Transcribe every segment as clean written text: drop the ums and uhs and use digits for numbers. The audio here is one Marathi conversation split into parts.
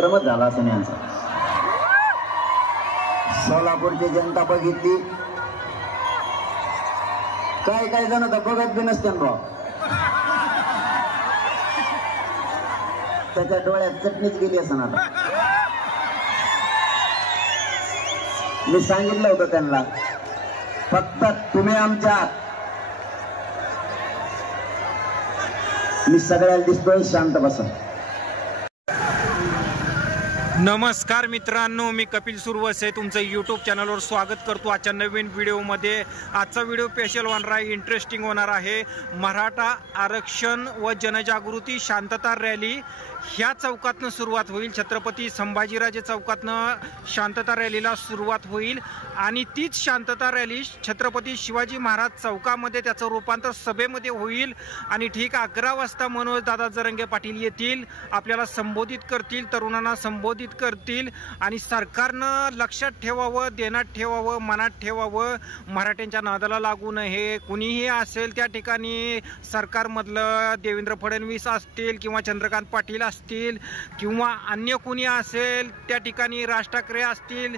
कार्यक्रमच झाला असं यांचा. सोलापूरची जनता बघितली, काही जण तर बघत बी नसते भाऊ, त्याच्या डोळ्यात चटणीच गेली असं. आता मी सांगितलं होतं त्यांना, फक्त तुम्ही आमच्या, मी सगळ्याला दिसतोय, शांत बसा. नमस्कार मित्रांनो, मी कपिल सुरवसे तुमचं यूट्यूब चॅनलवर स्वागत करतो. आजच्या नवीन व्हिडिओमध्ये. आजचा व्हिडिओ स्पेशल होणार आहे, इंटरेस्टिंग होणार आहे. मराठा आरक्षण व जनजागृती शांतता रॅली ह्या चौकातनं सुरुवात होईल. छत्रपती संभाजीराजे चौकातनं शांतता रॅलीला सुरुवात होईल आणि तीच शांतता रॅली छत्रपती शिवाजी महाराज चौकामध्ये त्याचं रूपांतर सभेमध्ये होईल. आणि ठीक 11 वाजता मनोज दादा जरंगे पाटील येतील, आपल्याला संबोधित करतील, तरुणांना संबोधित करतील आणि सरकारनं लक्षात ठेवावं, देण्यात ठेवावं, मनात ठेवावं, मराठ्यांच्या नादाला लागू नये. कुणीही असेल त्या ठिकाणी, सरकारमधलं देवेंद्र फडणवीस असतील किंवा चंद्रकांत पाटील असतील किंवा अन्य कुणी असेल, त्या ठिकाणी राज ठाकरे असतील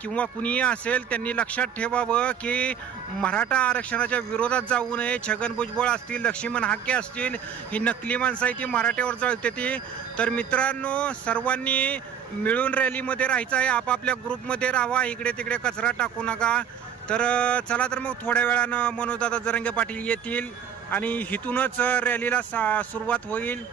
किंवा कुणीही असेल, त्यांनी लक्षात ठेवावं की मराठा आरक्षणाच्या विरोधात जाऊ नये. छगन भुजबळ असतील, लक्ष्मण हाके असतील, ही नकली माणसं आहे ती मराठ्यावर जळते ती. तर मित्रांनो, सर्वांनी मिळून रॅलीमध्ये राहायचं आहे, आपापल्या ग्रुपमध्ये राहा, इकडे तिकडे कचरा टाकू नका. तर चला, तर मग थोड्या वेळानं मनोजदादा जरंगे पाटील येतील आणि इथूनच रॅलीला सुरुवात होईल.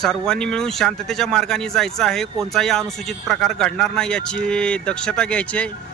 सर्वांनी मिळून शांततेच्या मार्गाने जायचं आहे. कोणताही अनुचित प्रकार घडणार नाही याची दक्षता घ्यायची आहे.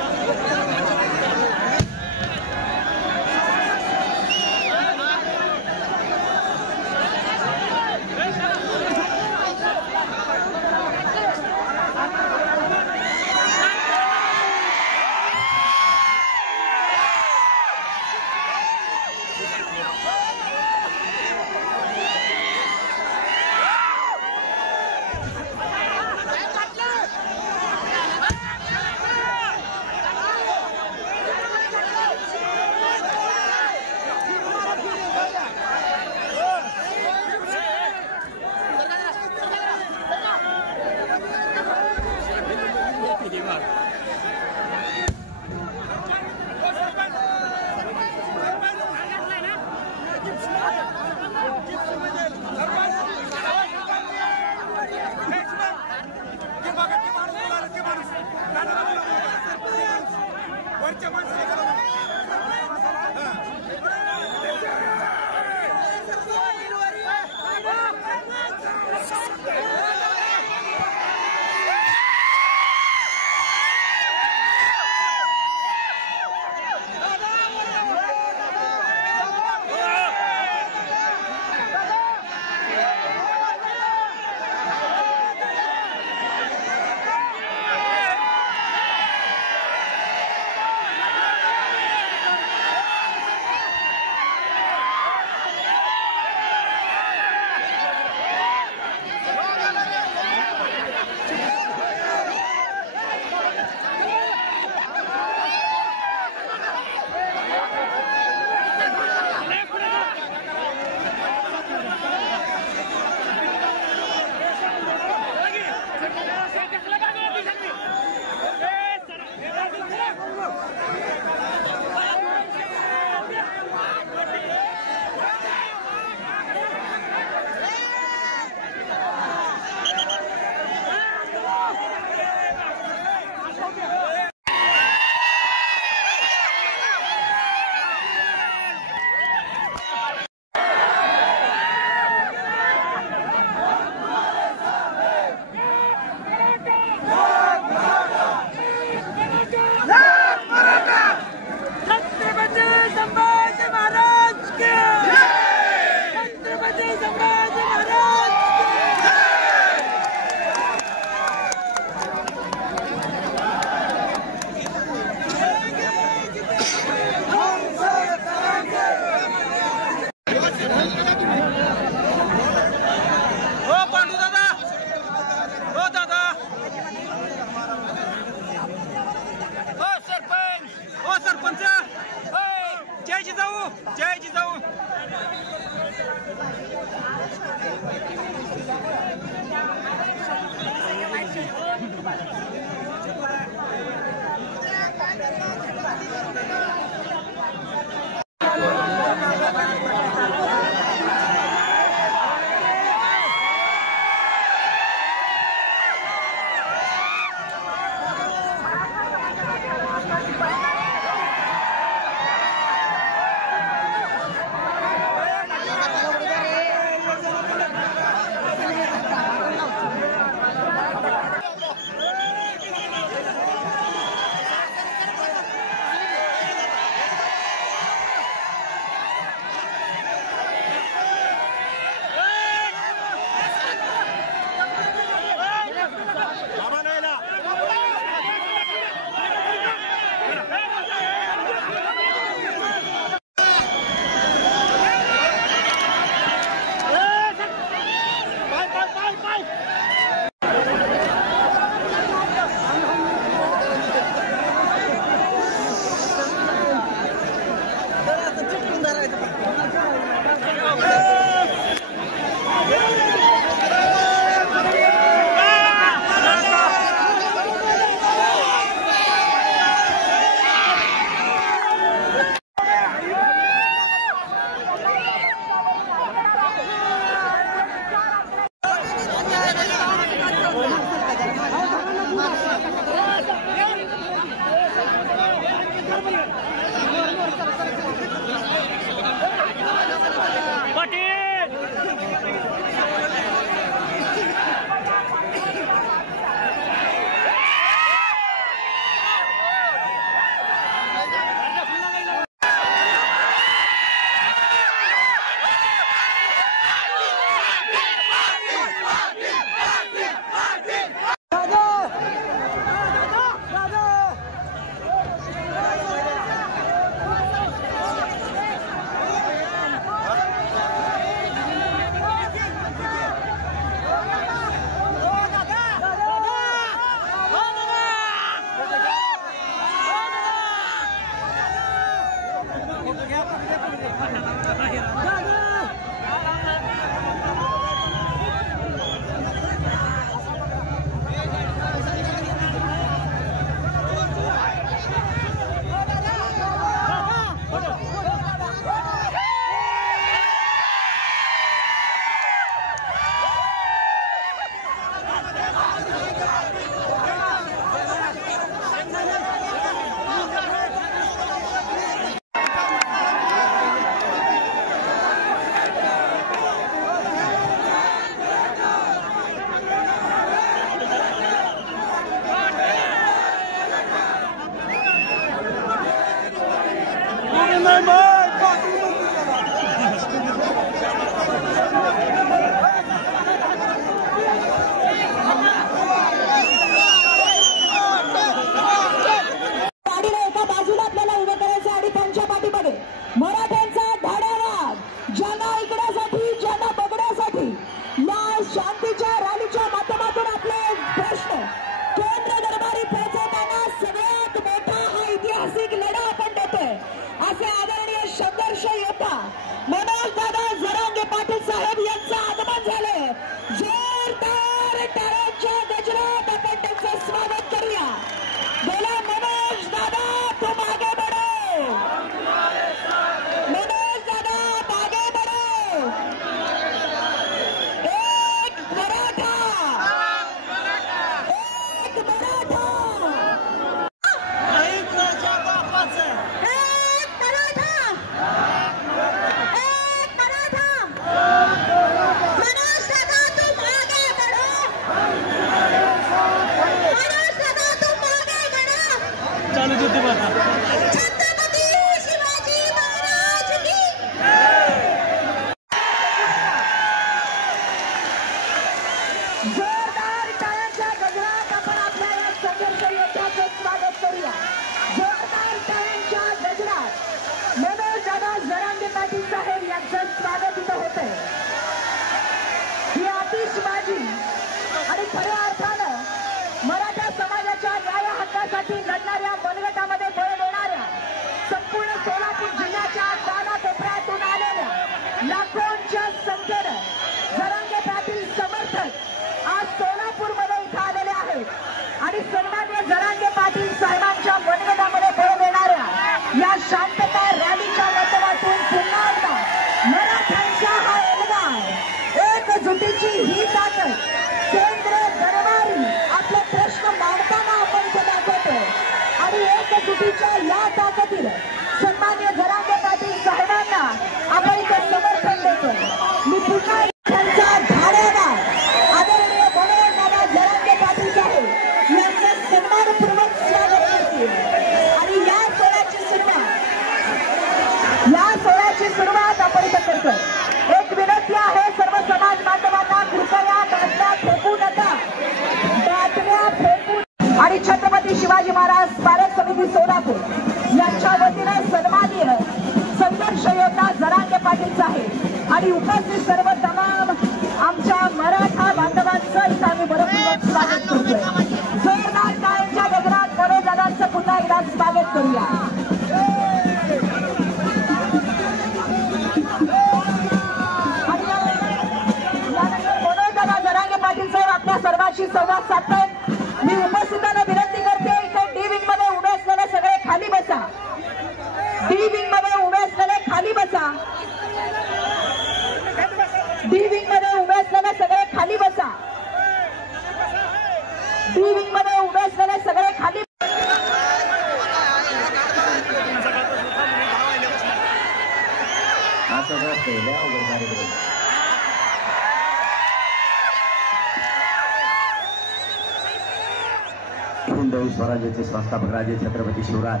हिंदवी स्वराज्याचे संस्थापक राजे छत्रपती शिवराज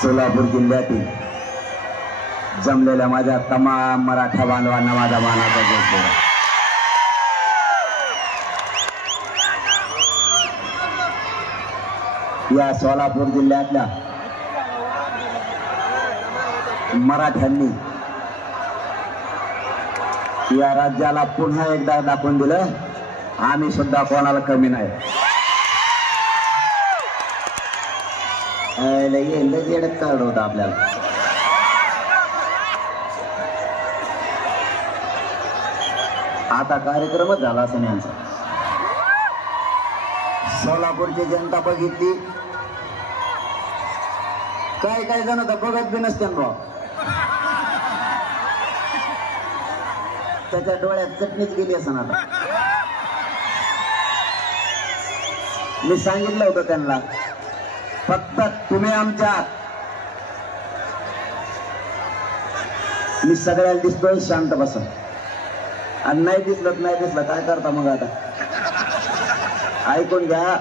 सोलापूर जिल्ह्यातील जमलेल्या माझ्या तमाम मराठा बांधवांना माझा मानाचा जय. या सोलापूर जिल्ह्यातल्या मराठ्यांनी या राज्याला पुन्हा एकदा दाखवून दिलं आम्ही सुद्धा कोणाला कमी नाही. येडत काढ होता आपल्याला. आता कार्यक्रमच झाला असं यांचा. सोलापूरची जनता बघितली काय जण तर बघत बी नसते भाऊ. त्याच्या डोळ्यात चटणीच गेली असं आता. मी सांगितलं होतं त्यांना फक्त तुम्ही आमच्या मी सगळ्याला दिसतोय शांत बसा आणि नाही दिसलं काय करता मग आता ऐकून घ्या.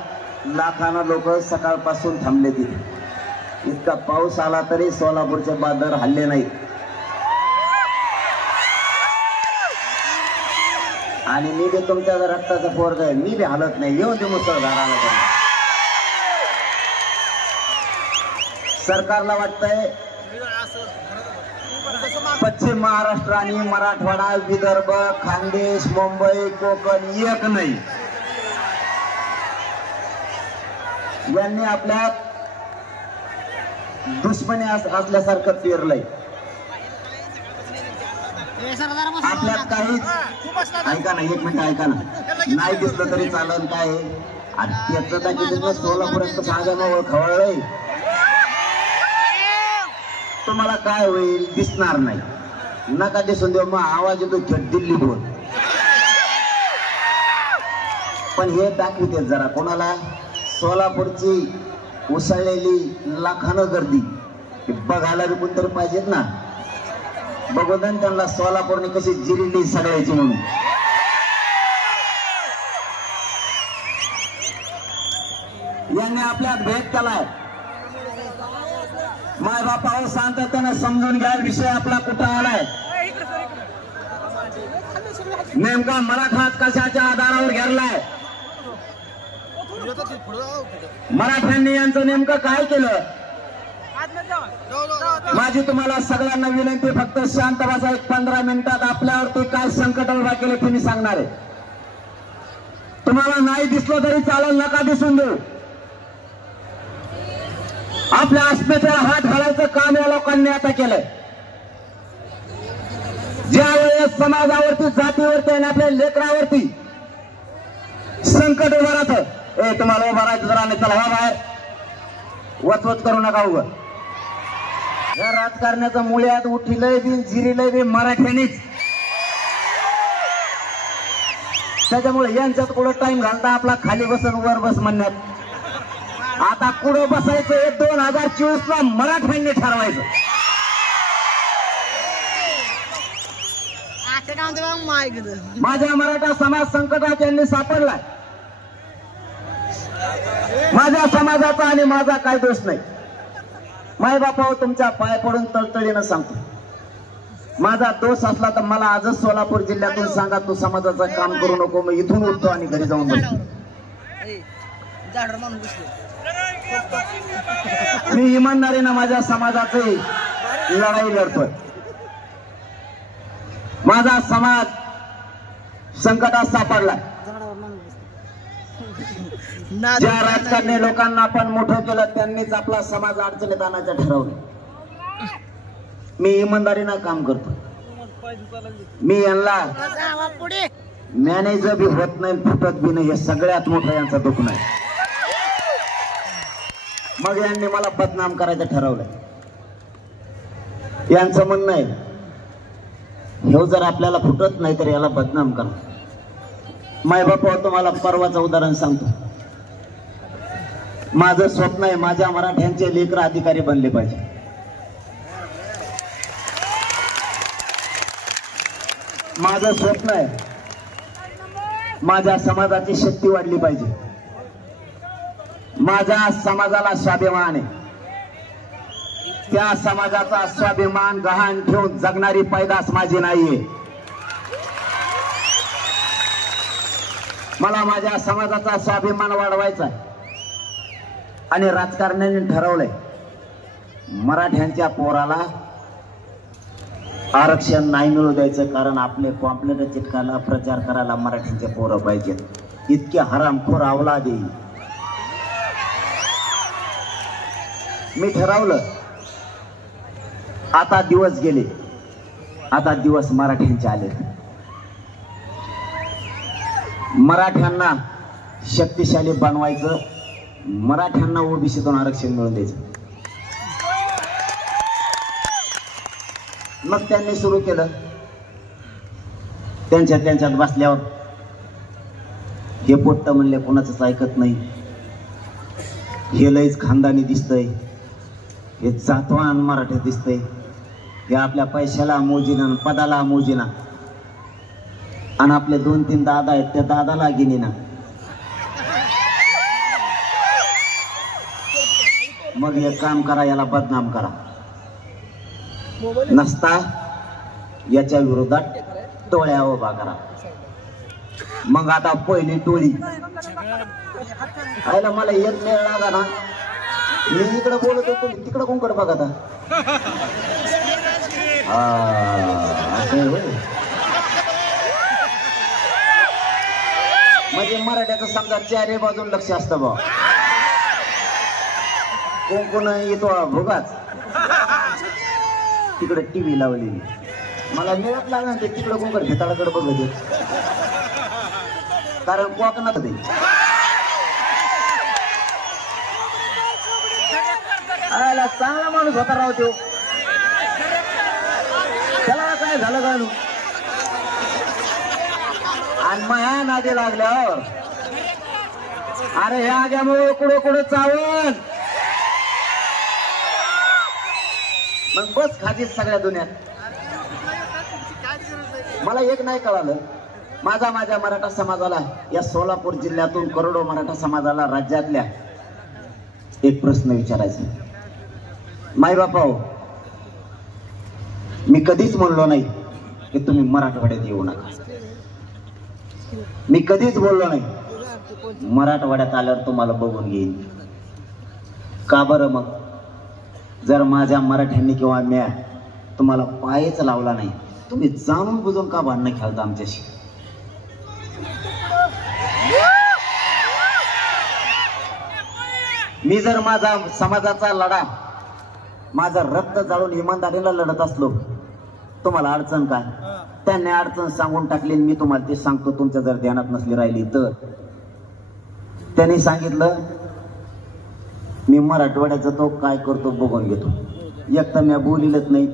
लाखानं लोक सकाळपासून थांबले तिथे. इतका पाऊस आला तरी सोलापूरचे बाजार हल्ले नाही. आणि मी बी तुमच्या रक्ताचा पोरग आहे, मी बी हालत नाही. येऊन दे मुसळधाराला तरी. सरकारला वाटतंय पश्चिम महाराष्ट्र आणि मराठवाडा, विदर्भ, खानदेश, मुंबई, कोकण एक नाही. यांनी आपल्या दुश्मनी असल्यासारखं पेरलंय. आपल्यात काही ऐका ना, एक मिनिट ऐका ना. नाही दिसलं तरी चालन काय त्याचं त्याची सोलापुरात सांगा खवळलंय. तुम्हाला काय होईल दिसणार नाही. नका दिसून देऊ. मग आवाज येतो थेट दिल्ली बोल. पण हे दाखवते जरा कोणाला, सोलापूरची उसळलेली लाखानं गर्दी बघायला बी कोणतरी पाहिजेत ना. बघू दे त्यांना सोलापूरने कशी जिरली सगळ्याची म्हणून. यांनी आपल्यात भेट केलाय. माय बापावर शांततेने समजून घ्या विषय आपला कुठं आलाय. नेमका मराठा कशाच्या आधारावर घेरलाय. मराठ्यांनी यांचं नेमकं काय केलं. माझी तुम्हाला सगळ्यांना विनंती, फक्त शांत बसा. 15 मिनिटात आपल्यावरती काय संकट उभा केले ते मी सांगणार आहे. तुम्हाला नाही दिसलं तरी चालेल, नका दिसून देऊ. आपल्या अस्मितेला हात घालायचं काम या लोकांनी आता केलंय. ज्या वेळेस समाजावरती, जातीवरती आणि आपल्या लेकरावरती संकट उभं राहतं, तुम्हाला उभं राहायचं जरा नाही, चला ह्या बाहेर वचवच करू नका. उभं या राजकारणाचं मुळ्यात उठिलंय बी जिरीलंय बी मराठ्यांनीच. त्याच्यामुळे यांच्यात कुठं टाइम घालता आपला खाली बसन वर बस म्हणण्यात. आता कुठं बसायचं 2024 ला मराठ्यांनी ठरवायचं. माझ्या मराठा समाज संकटात यांनी सापडलाय. माझ्या समाजाचा आणि माझा काय दोष नाही. माय बापावर तुमच्या पाय पडून तळतळीनं सांगतो, माझा दोष असला तर मला आजच सोलापूर जिल्ह्यातून सांगा, तू समाजाचं काम करू नको. मग इथून उठतो आणि घरी जाऊन बसतो. मी इमानदारीनं माझ्या समाजाची लढाई लढतोय. माझा समाज संकटात सापडला. ज्या राजकारणी लोकांना आपण मोठं केलं त्यांनीच आपला समाज अडचणीत आणायचं ठरवलं. मी इमानदारीनं काम करतो. मी यांना मॅनेजर बी होत नाही, फुटत बी नाही. हे सगळ्यात मोठं यांचं दुखणं आहे. मग यांनी मला बदनाम करायचं ठरवलं. यांचं म्हणणं आहे, हे जर आपल्याला फुटत नाही तर याला बदनाम करा. मायबापा तुम्हाला परवाचं उदाहरण सांगतो. माझं स्वप्न आहे माझ्या मराठ्यांचे लेकर अधिकारी बनले पाहिजे. माझं स्वप्न आहे माझ्या समाजाची शक्ती वाढली पाहिजे. माझ्या समाजाला स्वाभिमान आहे. त्या समाजाचा स्वाभिमान गहाण ठेवून जगणारी पैदास माझी नाहीये. मला माझ्या समाजाचा स्वाभिमान वाढवायचा आणि राजकारण्यांनी ठरवलंय मराठ्यांच्या पोराला आरक्षण नाही मिळू द्यायचं, कारण आपले पॉम्पलेट चिटकायला प्रचार करायला मराठ्यांचे पोरं पाहिजेत. इतके हरामखोर अवलाद येईल. मी ठरवलं आता दिवस गेले, आता दिवस मराठ्यांचे आले. मराठ्यांना शक्तिशाली बनवायचं, मराठ्यांना ओबीसीतून आरक्षण मिळवून द्यायचं. मग त्यांनी सुरू केलं. त्यांच्यात बसल्यावर हे पोट्ट म्हणले कोणाचंच ऐकत नाही, हे लयच खानदानी दिसतंय, हे जातवान मराठी दिसतंय, हे आपल्या पैशाला मोजीना पदाला मोजीना, आणि आपले 2-3 दादा आहेत त्या दादाला गिनीना. मग एक काम करा, याला बदनाम करा. नसता याच्या विरोधात टोळ्या उभा करा. मग आता पहिली टोळी आयला मला एक मेळ लागा ना. मी इकडे बोलत होतो, तिकडे कोणकडे बघा आता. म्हणजे मराठ्याचं समजा चारही बाजून लक्ष असतं बा. कोण कोण येतो भोगाच तिकडे टीव्ही लावलेली. मला मिळत लागणार ते तिकडे कोणकडे भेताळाकडे बघत येत, कारण कोकणात ते आयला चांगला माणूस होता राव तो. त्याला काय झालं घालू आणि माया नादी लागल्यावर अरे ह्या आग्यामुळे कुठे कुठे चावल मग बस खाजीच सगळ्या दुनियात. मला एक नाही कळालं, माझ्या मराठा समाजाला, या सोलापूर जिल्ह्यातून करोडो मराठा समाजाला राज्यातल्या एक प्रश्न विचारायचा. मायबापाओ, मी कधीच म्हणलो नाही की तुम्ही मराठवाड्यात येऊ नका. मी कधीच बोललो नाही मराठवाड्यात आल्यावर तुम्हाला बघून घेईन. का बरं? मग जर माझ्या मराठ्यांनी किंवा म्या तुम्हाला पायच लावला नाही, तुम्ही जाणून बुजून का भांडणं खेळता आमच्याशी? मी जर माझा समाजाचा लढा, माझं रक्त जाळून इमानदारीला लढत असलो, तुम्हाला अडचण काय? त्यांनी अडचण सांगून टाकली, मी तुम्हाला ते सांगतो. तुमच्या जर ध्यानात नसली राहिली तर त्यांनी सांगितलं मी मराठवाड्याचा तो काय करतो बघून घेतो. एक तर मी बोलिलच नाही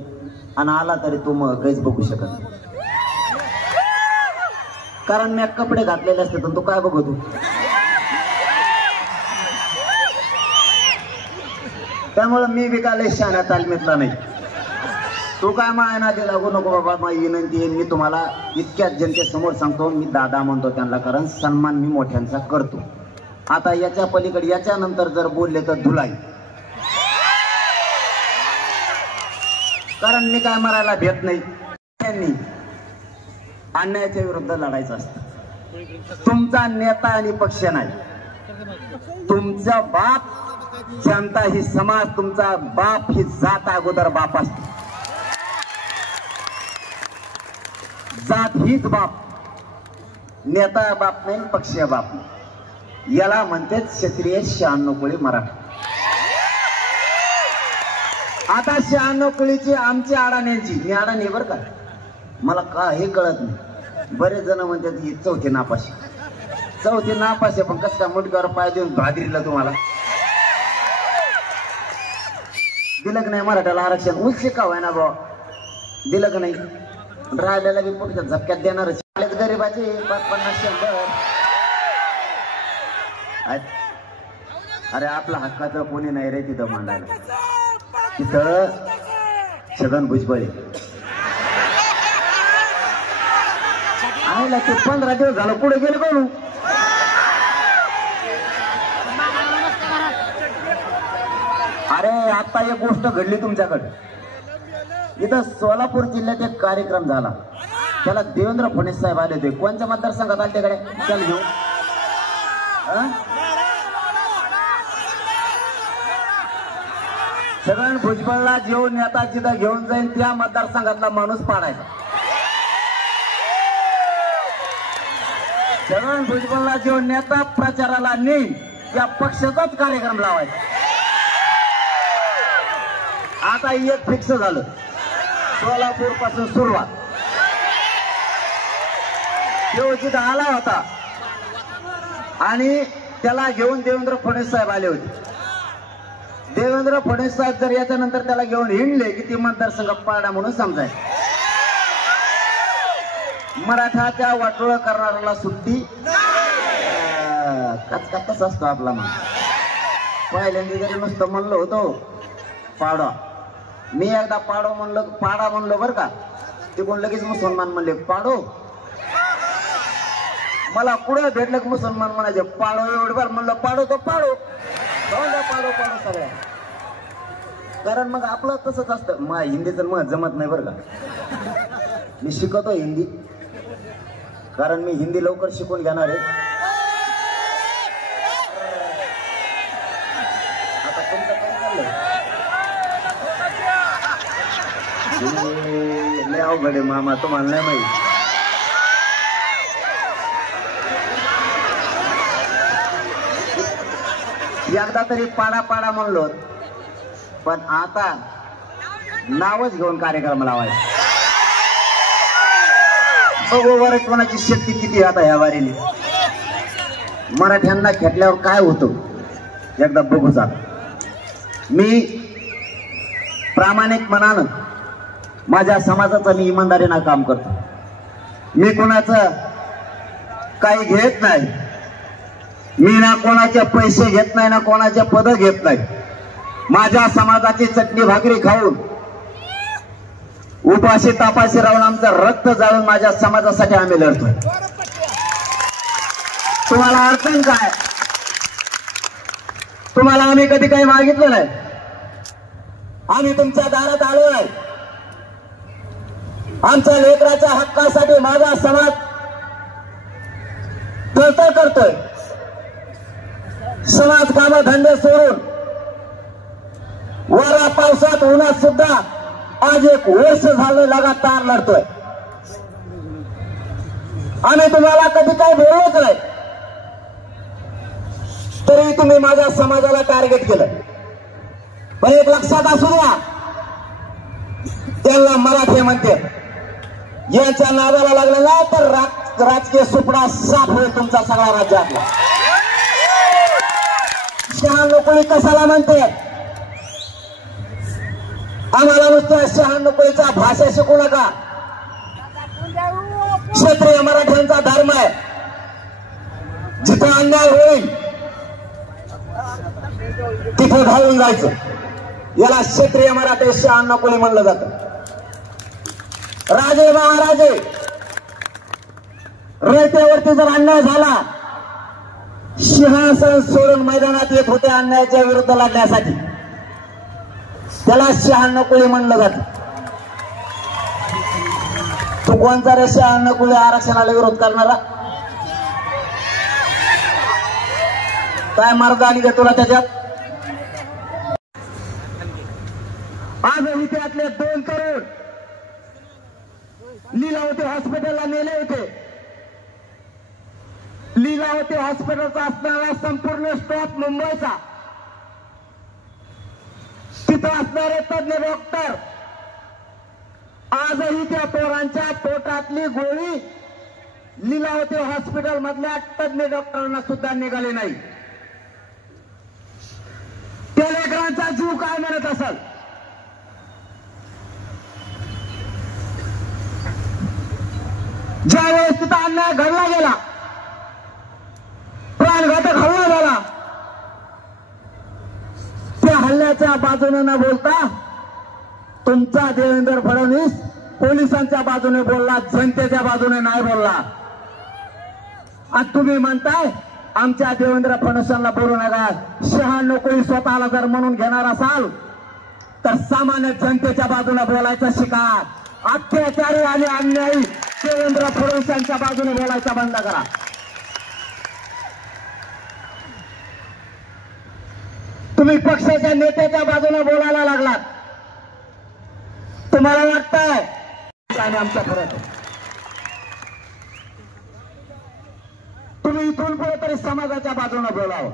आणि आला तरी तो मग काहीच बघू शकत नाही, कारण मी कपडे घातलेले असते तर तो काय बघतो. त्यामुळे मी विकाले शाळा तालमीतला नाही. तू काय मायना दे लागू नको बाबा, माझी विनंती आहे. मी तुम्हाला इतक्याच जनतेसमोर सांगतो, मी दादा म्हणतो त्यांना, कारण सन्मान मी मोठ्यांचा करतो. आता याच्या पलीकडे याच्या नंतर जर बोलले तर धुलाई, कारण मी काय मरायला भेट नाही. त्यांनी अन्यायाच्या विरुद्ध लढायचं असतं. तुमचा नेता आणि पक्ष नाही, तुमचा बाप जनता ही समाज, तुमचा बाप ही जात अगोदर बाप असते. जात हीच बाप, नेता बाप नाही, पक्ष बाप नाही. याला म्हणतात क्षत्रिय 96 कोळी मराठा. आता 96 कोळीची आमची अडाण्यांची, मी अडाणी बरं का, मला का हे कळत नाही. बरेच जण म्हणतात ही चौथी नापाशी, चौथी नापाशी, पण कसं काय मुटक्यावर पाय देऊन भादरीला तुम्हाला दिलं नाही मराठ्याला आरक्षण. उच्च का व्हाय ना भाऊ, दिलं का नाही? राहिलेला बी पुढच्या झपक्यात देणार. गरीबाचे 50-100. अरे आपला हक्काचं कोणी नाही रे तिथं मांडायला. तिथं छगन भुजबळ आयला ते 15 दिवस झालं पुढे गेले कोण. अरे आता एक गोष्ट घडली तुमच्याकडे. इथं सोलापूर जिल्ह्यात एक कार्यक्रम झाला, त्याला देवेंद्र फडणवीस साहेब आले होते. कोणत्या मतदारसंघात आले तिकडे? चल घेऊ. छगन भुजबळला जेवून नेता जिथं घेऊन जाईल त्या मतदारसंघातला माणूस पाडायचा. छगन भुजबळला जेवून नेता प्रचाराला नेईल त्या पक्षाचाच कार्यक्रम लावायचा. आता एक फिक्स झालं, सोलापूर पासून सुरुवात. तो जिथं आला होता आणि त्याला घेऊन देवेंद्र फडणवीस साहेब आले होते. देवेंद्र फडणवीस साहेब जर याच्यानंतर त्याला घेऊन हिंडले की ती मतदारसंघ पाडा म्हणून समजायचं. मराठाच्या वाटोळ करणाऱ्याला सुट्टी. कच असतो आपला मग. पहिल्यांदा जरी नुसतं म्हणलं होतं पाडा, मी एकदा पाडो म्हणलं, पाडा म्हणलं बरं का, तिकडून लगेच मुसलमान म्हणले पाडो. मला कुठं भेटलं की मुसलमान म्हणायचे पाडो. एवढं बरं म्हणलं पाडो तो पाडो, पाडो पाडो सगळ्या. कारण मग आपलं तसंच असतं. मग हिंदीचं मग जमत नाही बरं का. मी शिकवतो हिंदी, कारण मी हिंदी लवकर शिकून घेणार आहे. आता तुमचं काय चाललंय? लय अवघड आहे मामा, तुम्हाला नाही माहिती. एकदा तरी पाडा पाडा म्हणलो, पण आता नावच घेऊन कार्यक्रम लावायचा. बघू वर कोणाची शक्ती किती आता ह्या वारीने. मराठ्यांना खेटल्यावर काय होतं एकदा बघू जा. मी प्रामाणिक मनानं माझ्या समाजाचं मी इमानदारीनं काम करतो. मी कोणाचं काही घेत नाही. मी ना कोणाचे पैसे घेत नाही, ना कोणाचे पद घेत नाही. माझ्या समाजाची चटणी भाकरी खाऊन, उपाशी तापाशी राहून, आमचं रक्त जाळून माझ्या समाजासाठी आम्ही लढतोय. तुम्हाला अडचण काय? तुम्हाला आम्ही कधी काही मागितलं नाही. आम्ही तुमच्या दारात आलोय. आमच्या लेकराच्या हक्कासाठी माझा समाज तळतळ करतोय. समाज काम धंदे सोडून वारा पावसात उन्हात सुद्धा आज 1 वर्ष झालं लगातार लढतोय. आम्ही तुम्हाला कधी काही बोललोच नाही, तरी तुम्ही माझ्या समाजाला टार्गेट केलं. पण एक लक्षात असू द्या, त्यांना मराठी म्हणते, यांच्या नादाला लागलं ना तर राजकीय सुपडा साफ होईल तुमचा सगळा राज्यातला. शहाण्णव कोळी कशाला म्हणते? आम्हाला नुसतं शहाण्णव कोळीचा भाषा शिकू नका. क्षत्रिय मराठ्यांचा धर्म आहे, जिथं अन्याय होईल तिथं घालून जायचं. याला क्षत्रिय मराठे शहाण्णव कोळी म्हणलं जातं. राजे महाराजे रयतेवरती जर अन्याय झाला, सिंहासन सोडून मैदानात येत होते अन्यायाच्या विरुद्ध लढण्यासाठी. त्याला शहाण्णव कोळी म्हणलं जातं. तू कोणता रे शहाण्णव कोळी आरक्षणाला विरोध करणारा? काय मर्दानी घे तुला त्याच्यात? आजही त्यातले 2 करोड लीलावती हॉस्पिटलला नेले होते. लीलावती हॉस्पिटलचा असणारा संपूर्ण स्टॉप मुंबईचा, तिथं असणारे तज्ञ डॉक्टर आजही त्या पोरांच्या पोटातली गोळी लीलावती हॉस्पिटल मधल्या तज्ञ डॉक्टरांना सुद्धा निघाली नाही. त्या लेकरांचा जीव काय म्हणत असेल? ज्या वेळेस तिथं अन्याय घडला गेला, प्राणघातक हल्ला झाला, त्या हल्ल्याच्या बाजूने न बोलता तुमचा देवेंद्र फडणवीस पोलिसांच्या बाजूने बोलला, जनतेच्या बाजूने नाही बोलला. आज तुम्ही म्हणताय आमच्या देवेंद्र फडणवीसांना बोलू नका. 96 कोळी स्वतःला जर म्हणून घेणार असाल तर सामान्य जनतेच्या बाजूने बोलायचं शिका. अत्याचारी आणि अन्यायी देवेंद्र फडणवीसांच्या बाजूने बोलायचा बंद करा. तुम्ही पक्षाच्या नेत्याच्या बाजूने बोलायला लागलात. तुम्हाला वाटतंय आणि आमचा फरक आहे. तुम्ही इथून पुढे तरी समाजाच्या बाजूने बोलावं.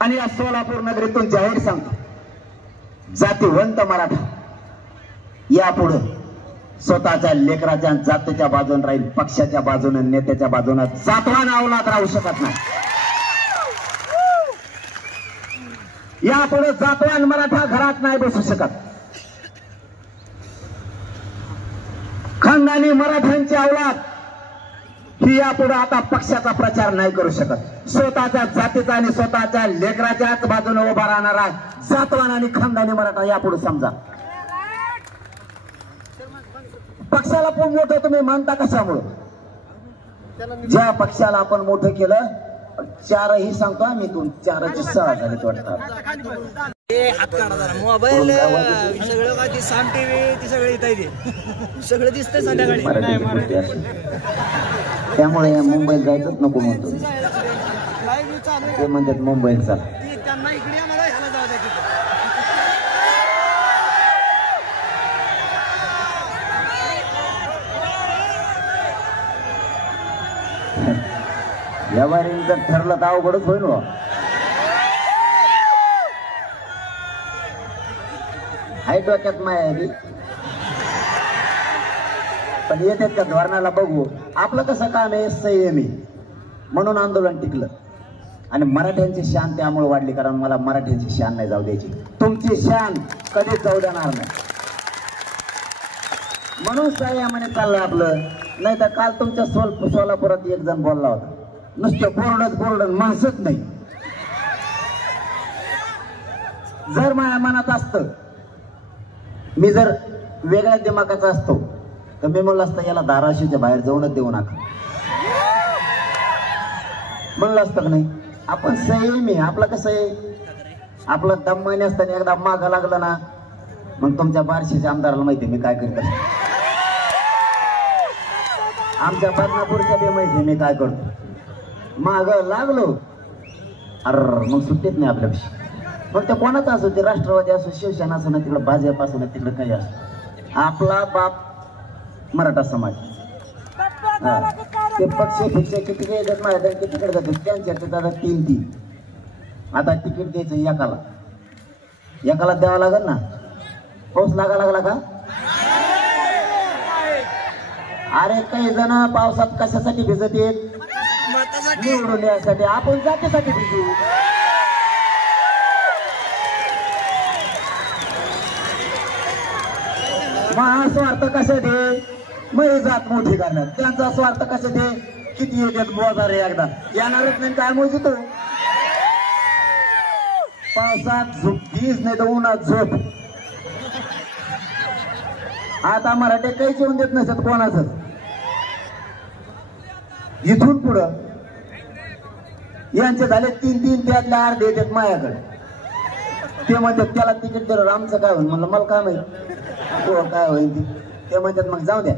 आणि या सोलापूर नगरीतून जाहीर सांगतो, जातीवंत मराठा यापुढे स्वतःच्या लेकराच्या जातीच्या बाजूने राहील, पक्षाच्या बाजूने नेत्याच्या बाजूने जातवान अवलाद राहू शकत नाही. यापुढे जातवान मराठा घरात नाही बसू शकत. खानदानी मराठ्यांची अवलाद ही यापुढे आता पक्षाचा प्रचार नाही करू शकत. स्वतःच्या जातीचा आणि स्वतःच्या लेकराच्याच बाजूने उभा राहणारा जातवान आणि खानदानी मराठा यापुढे समजा. पक्षाला पण मोठं तुम्ही मानता कशामुळे? ज्या पक्षाला आपण मोठं केलं 4ही सांगतो आम्ही, 4चे 6 झाले वाटतात. हात काढा जरा मोबाईल सगळं का ती साम टीव्ही ती सगळं येत आहे सगळं दिसतंय संध्याकाळी. मराठीची गोष्टी असते. त्यामुळे मुंबईला जायचंच नको म्हणतो. लाईव्ह चालू आहे ते म्हणतात मुंबईला चला. ती त्यांना इकडे आम्हाला ह्याला जाऊ द्या तिथे. या बारीने जर ठरलं तर अवघडच होईल हो. हाय डोक्यात माया पण येतात का धोरणाला बघू. आपलं कसं काम आहे संयमी म्हणून आंदोलन टिकलं आणि मराठ्यांची शान त्यामुळे वाढली, कारण मला मराठ्यांची शान नाही जाऊ द्यायची. तुमची शान कधीच जाऊ देणार नाही म्हणून संयमाने चाललंय आपलं. नाही तर काल तुमच्या सोलापुरात एक जण बोलला होता, नुसतं बोरडत माणसंच नाही. जर माझ्या मनात असतं, मी जर वेगळ्या दिमागाचा असतो तर मी म्हणलं असतं याला धाराशिवच्या बाहेर जाऊनच देऊ नका म्हणलं असतं का नाही. आपण संयमी, आपलं कसं आहे, आपलं दम्माने असताना एकदा मागं लागलं ना, मग तुमच्या बार्शीच्या आमदाराला माहिती मी काय करत असतो, आमच्या बदनापूरच्या बी माहिती मी काय करतो. माग लागलो अर मग सुट्टीत नाही आपल्यापेक्षा. मग ते कोणाचा असो, ते राष्ट्रवादी असो, शिवसेना असो ना, तिकडं भाजप असो ना, तिकडं काही असो, आपला बाप मराठा समाज. ते पक्ष फिक्ष किती देत माझ्या तिकडे जातो त्यांच्या दादा 3-3. आता तिकीट द्यायचं एकाला द्यावं लागेल ना. पाऊस लागला का? अरे काही जण पावसात कशासाठी भिजत येत, निवडून यासाठी. आपण जातीसाठी भिजू. मग स्वार्थ कशासाठी, मग जात मोठी करण्यात. त्यांचा स्वार्थ कशासाठी, किती येतात बोजा रे एकदा येणारच नाही काय मोज तो. पावसात झोपतीच नाही तर उन्हात झोप. आता मराठी काही जेवून देत नसतात कोणाच. इथून पुढं यांचे झाले 3-3, त्यातले अर्धे येतात माझ्याकडे. ते म्हणतात त्याला तिकीट दिलं आमचं काय होईल. म्हणलं मला काय माहिती हो काय होईल ते म्हणतात मग जाऊ द्या.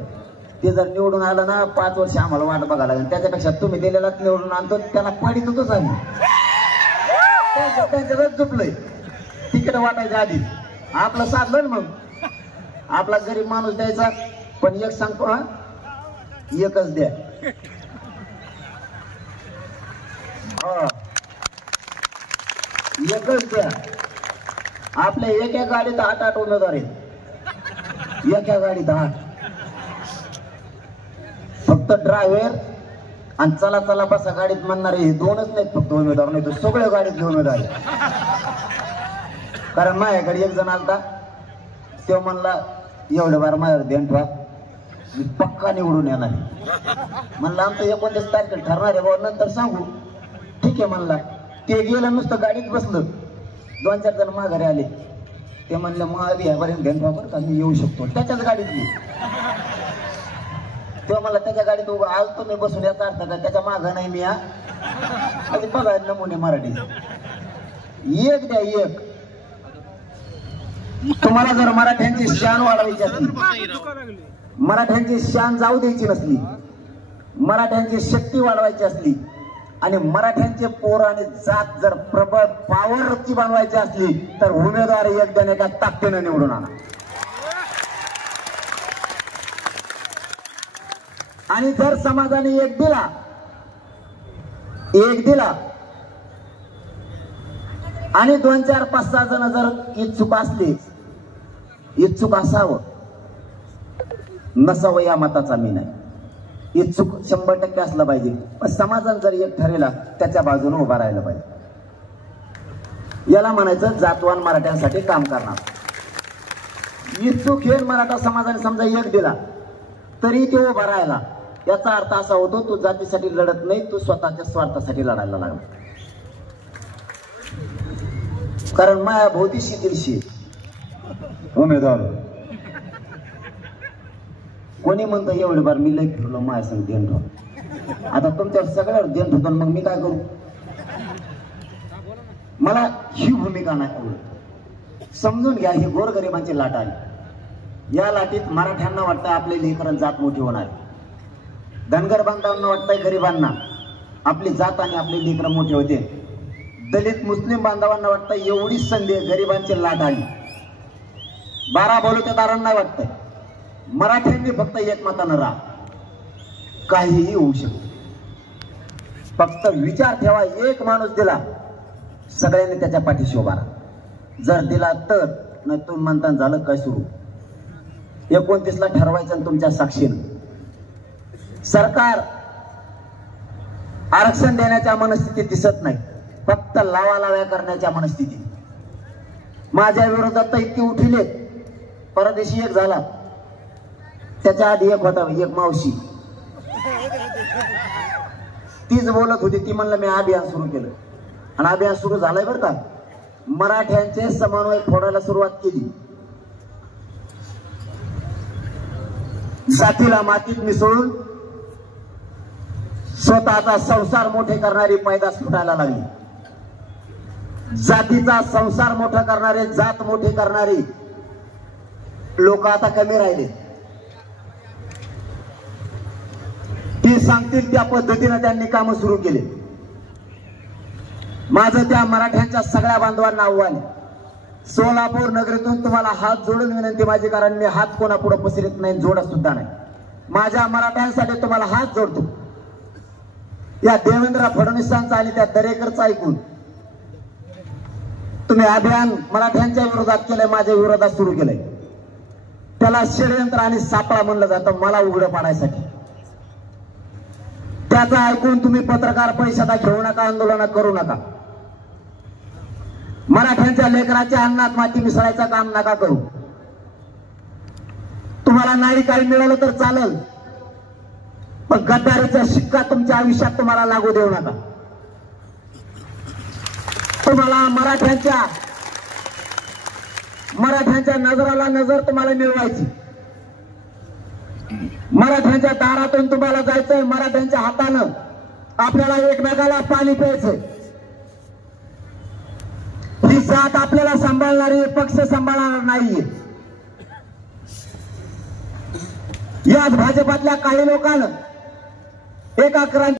ते जर निवडून आलं ना 5 वर्ष आम्हाला वाट बघायला लागेल. त्याच्यापेक्षा तुम्ही दिलेलाच निवडून आणतो, त्याला पडीत होतोच आम्ही. त्यांच्यातच झुपलंय तिकीट वाटायच्या आधी. आपलं साधलं ना, मग आपला गरीब माणूस द्यायचा. पण एक सांगतो हा, एकच द्या. एकच द्या. आपल्या एका गाडीत 8 उमेदवार आहेत. एका गाडीत 8. फक्त ड्रायव्हर आणि चला चला बसा गाडीत म्हणणारे हे 2च नाहीत फक्त उमेदवार, नाही तर सगळ्या गाडीतले उमेदवार. कारण माझ्याकडे एक जण आलता, तो म्हणला एवढ्या बार माझ्यावर ध्यान ठेवा, मी पक्का निवडून येणार. म्हणलं आमचं 29 तारखेला ठरणार आहे बाबा, नंतर सांगू. ठीक आहे म्हणला. ते गेलं, नुसतं गाडीत बसलं. 2-4 जण माघारी आले. ते म्हणलं मग यापर्यंत ध्यान ठेवा बरं का, मी येऊ शकतो. त्याच्याच गाडीत मी. तेव्हा मला त्याच्या गाडीत उभा आलतो मी बसून, याचा अर्थ का त्याच्या मागं नाही मी. आधी बघा नमुने मराठी. एक द्या एक. तुम्हाला जर मराठ्यांची शान वाढवायची असली, मराठ्यांची शान जाऊ द्यायची नसली, मराठ्यांची शक्ती वाढवायची असली आणि मराठ्यांचे पोर आणि जात जर प्रबळ पॉवरची बनवायची असली तर उमेदवार एक जण एका ताकदीने निवडून आणा. आणि जर समाजाने एक दिला आणि 2, 4, 5, 6 जण जर इच्छुक असावं, नसावं या मताचा मी नाही. इच्छुक 100% असलं पाहिजे. पण समाजाने जर एक ठरेला त्याच्या बाजूने उभा राहिलं पाहिजे. याला म्हणायचं जातवान मराठ्यांसाठी काम करणार. इच्छुक हे मराठा समाजाने समजा एक दिला तरी तो उभा राहिला, याचा अर्थ असा होतो तू जातीसाठी लढत नाही, तू स्वतःच्या स्वार्थासाठी लढायला लागला. कारण माया भोवती शिथिलशी उमेदवार. कोणी म्हणतं एवढे बार मी लई फिरलो माया संग ध्यान ठेव. आता तुमच्या सगळ्यावर ध्यान ठेवतो, मग मी काय करू. मला ही भूमिका नाही आवडत. समजून घ्या, ही गोरगरिबांची लाट आली. या लाटीत मराठ्यांना वाटतं आपले लेकरं जात मोठी होणार, धनगर बांधवांना वाटतंय गरिबांना आपली जात आणि आपले लेकरं मोठे होते, दलित मुस्लिम बांधवांना वाटतं एवढीच संधी आहे, गरिबांची लाट आली. 12 बलुतेदारांना वाटतंय मराठ्यांनी फक्त एकमतानं राहा, काहीही होऊ शकतं. फक्त विचार ठेवा, एक माणूस दिला सगळ्यांनी त्याच्या पाठीशी उभा राहा. जर दिला तर नाही तुम्ही म्हणता झालं काय सुरू. 29ला ठरवायचं तुमच्या साक्षीनं. सरकार आरक्षण देण्याच्या मनस्थितीत दिसत नाही, फक्त लावालाव्या करण्याच्या मनस्थितीत. माझ्या विरोधात तर इतके उठिले, परदेशी एक झाला, त्याच्या आधी एक होता, एक मावशी, तीच बोलत होती. ती म्हणलं मी अभियान सुरू केलं आणि अभियान सुरू झालंय बरं का. मराठ्यांचे समन्वय फोडायला सुरुवात केली. जातीला मातीत मिसळून स्वतःचा संसार मोठे करणारी पैदास फुटायला लागली. जातीचा संसार मोठा करणारे, जात मोठी करणारी लोक आता कमी राहिले. ती सांगतील त्या पद्धतीने त्यांनी काम सुरू केले. माझं त्या मराठ्यांच्या सगळ्या बांधवांना आव्हान आहे, सोलापूर नगरीतून तुम्हाला हात जोडून विनंती माझी, कारण मी हात कोणापुढे पसरत नाही, जोडत सुद्धा नाही. माझ्या मराठ्यांसाठी तुम्हाला हात जोडतो. या देवेंद्र फडणवीसांचा आणि त्या दरेकरचा ऐकून तुम्ही अभियान मराठ्यांच्या विरोधात केलंय, माझ्या विरोधात सुरू केलंय. त्याला षडयंत्र आणि सापळा म्हणलं जातं, मला उघडं पाडायसाठी. त्याचा ऐकून तुम्ही पत्रकार परिषदा घेऊ नका, आंदोलन करू नका. मराठ्यांच्या लेकराच्या अन्नात माती मिसळायचं काम नका करू. तुम्हाला नाही काही मिळालं तर चालेल, पण गद्दारीचा शिक्का तुमच्या आयुष्यात तुम्हाला लागू देऊ नका. तुम्हाला मराठ्यांच्या नजराला नजर तुम्हाला मिळवायची. मराठ्यांच्या दारातून तुम्हाला जायचंय, मराठ्यांच्या हातानं आपल्याला एकमेकाला पाणी प्यायचंय. ही जात आपल्याला सांभाळणारी पक्ष सांभाळणार नाहीये. याच भाजपातल्या काही लोकांना एका क्रांती